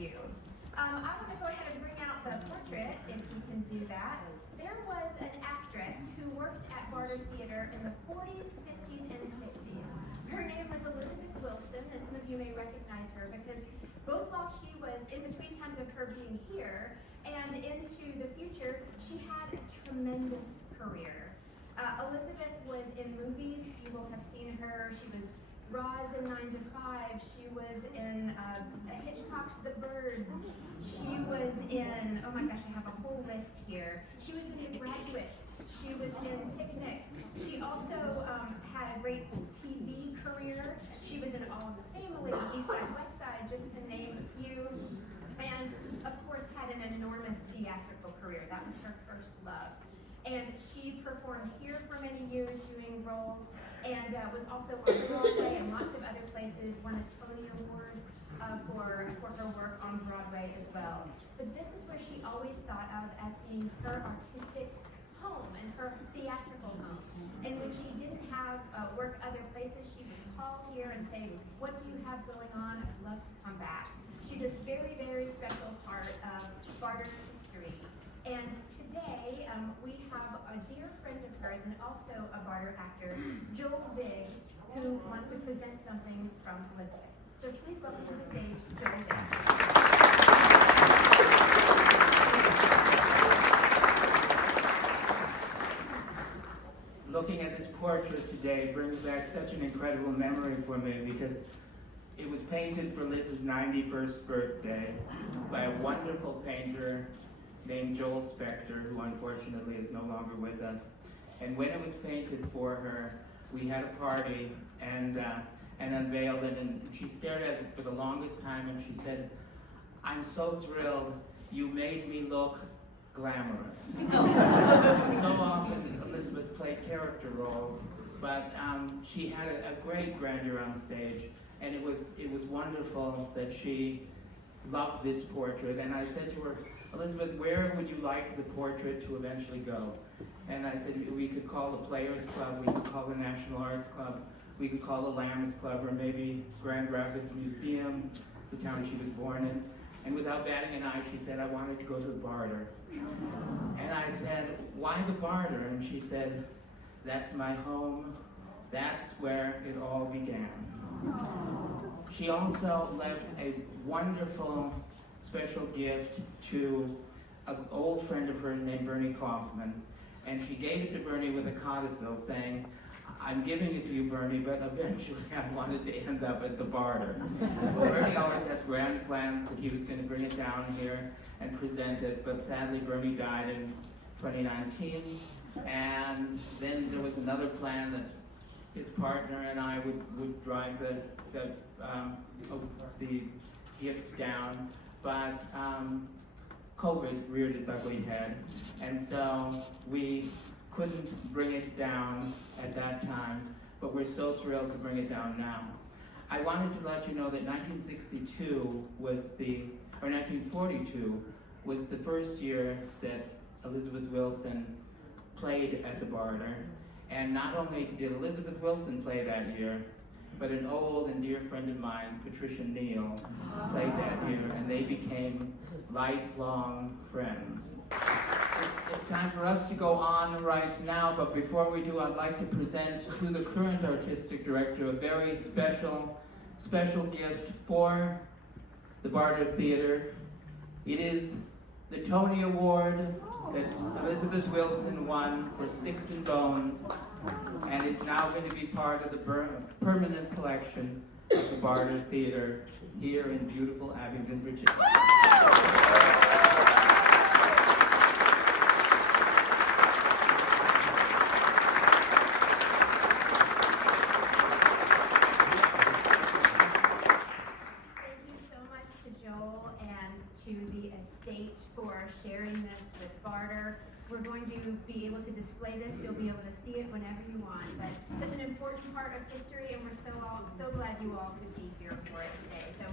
you. I want to go ahead and bring out the portrait, if we can do that. There was an actress who worked at Barter Theater in the 40s, 50s, and 60s. Her name was Elizabeth Wilson, and some of you may recognize her because both while she was in between times of her being here and into the future, she had a tremendous career. Elizabeth was in movies. You will have seen her. She was Roz in 9 to 5. She was in Hitchcock's The Birds. She was in, oh my gosh, I have a whole list here. She was in The Graduate. She was in Picnic. She also had a great TV career. She was in All in the Family, East Side, West Side, just to name a few. And of course had an enormous theatrical career. That was her first love. And she performed here for many years doing roles, and was also on Broadway and lots of other places, won a Tony Award for her work on Broadway as well. But this is where she always thought of as being her artistic home and her theatrical home. And when she didn't have work other places, she would call here and say, what do you have going on? I'd love to come back. She's a very, very special part of Barter's history. And today, we have a dear friend of hers and also a Barter actor, Joel Big, who wants to present something from Elizabeth. So please welcome to the stage, Joel Big. Looking at this portrait today brings back such an incredible memory for me because it was painted for Liz's 91st birthday by a wonderful painter named Joel Spector, who unfortunately is no longer with us. And when it was painted for her, we had a party and unveiled it, and she stared at it for the longest time and she said, I'm so thrilled, you made me look glamorous. So often Elizabeth played character roles, but she had a great grandeur on stage, and it was wonderful that she loved this portrait. And I said to her, Elizabeth, where would you like the portrait to eventually go? And I said, we could call the Players Club, we could call the National Arts Club, we could call the Lambs Club, or maybe Grand Rapids Museum, the town she was born in. And without batting an eye, she said, I wanted to go to the Barter. And I said, why the Barter? And she said, that's my home, that's where it all began. She also left a wonderful special gift to an old friend of hers named Bernie Kaufman. And she gave it to Bernie with a codicil saying, I'm giving it to you, Bernie, but eventually I wanted to end up at the Barter. Bernie always had grand plans that he was going to bring it down here and present it, but sadly Bernie died in 2019. And then there was another plan that his partner and I would drive the gift down, but COVID reared its ugly head, and so we couldn't bring it down at that time, but we're so thrilled to bring it down now. I wanted to let you know that 1942 was or 1942 was the first year that Elizabeth Wilson played at the Barter. And not only did Elizabeth Wilson play that year, but an old and dear friend of mine, Patricia Neal, played that year, and they became lifelong friends. It's time for us to go on right now, but before we do, I'd like to present to the current artistic director a very special gift for the Barter Theater. It is the Tony Award that Elizabeth Wilson won for Sticks and Bones, and it's now going to be part of the permanent collection of the Barter Theater here in beautiful Abingdon, Virginia. To the estate for sharing this with Barter. We're going to be able to display this. You'll be able to see it whenever you want. But such an important part of history, and we're so glad you all could be here for it today. So